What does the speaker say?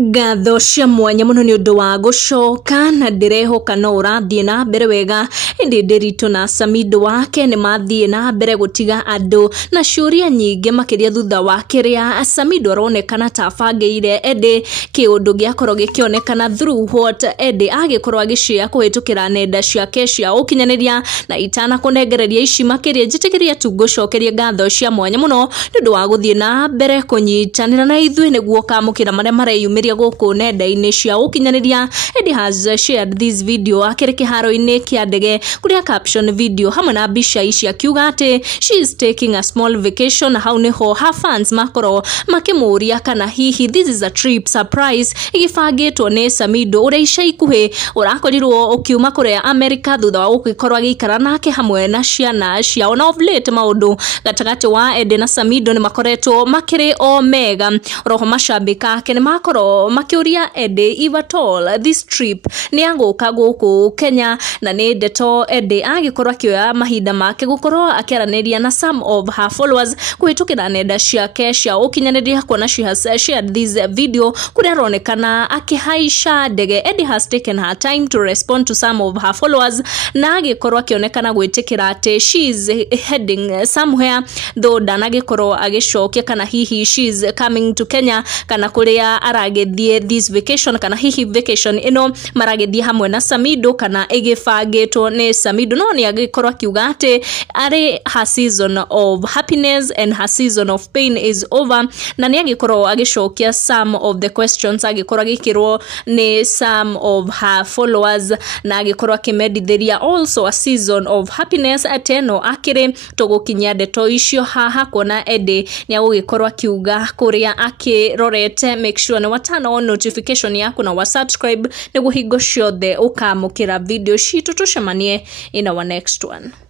Ngatho cia mwanya muno ni undu wa gucoka na ndirehoka no urathie na mbere wega indi ndirito na Samidoh wake ni mathie na mbere gutiga andu na ciuria nyingi makiria thutha wa kiria Samidoh aronekana tabangeire Edday kiundu giakorwo gikionekana through what Edday agikorwo agicia kuhitukira nenda ciake cia ukinyaniria na itana kunengereria ici makiria njitikiria tu gucokeria ngatho cia mwanya muno ni undu wa guthie na mbere kunyitanira na ithui niguo kamukira maria mareyumira guku nenda-ini cia ukinyaniria. Edday has shared this video akiri kiharo-ini kia ndege kuria caption video hamwe na mbica ici akiuga ati she is taking a small vacation. Hau niho her fans makoro makimuria kana hihi this is a trip surprise igibangitwo ni Samidoh uria ica ikuhi urakorirwo ukiuma kuria America thutha wa gugikorwo agikara nake hamwe na ciana ciao. Na of late maundu gatagati wa Edday na Samidoh ni makoretwo makiri o mega. Roho macambika ake ni makoro makiuria Edday if at all this trip ni aguka guku Kenya, na ni ndeto Edday agikorwo akioya mahinda make gukorwo akiaraniria na some of her followers kuhitukira nenda ciake cia ukinyaniria kuona she has shared this video kuria aronekana akihaisha ndege. Edday has taken her time to respond to some of her followers na agikorwo akionekana gwitikira ati she is heading somewhere though ndanagikorwo agicokia kana hihi she is coming to Kenya kana kuria aragethie this vacation kana hihi vacation ino maragethie hamwe na Samidoh kana igibangitwo ni Samidoh. No ni agikorwo akiuga ati ari her season of happiness and her season of pain is over, na ni agikorwo agicokia some of the questions agikorwo agikirwo ni some of her followers na agikorwo akimedithiria also a season of happiness ateno akiri tugukinya ndeto icio haha kuona Edday ni agugikorwo akiuga kuria akirorete. Make sure ni watana on notification yaku na wa subscribe niguo hingo ciothe ukamukira video citu. Tucemanie in our next one.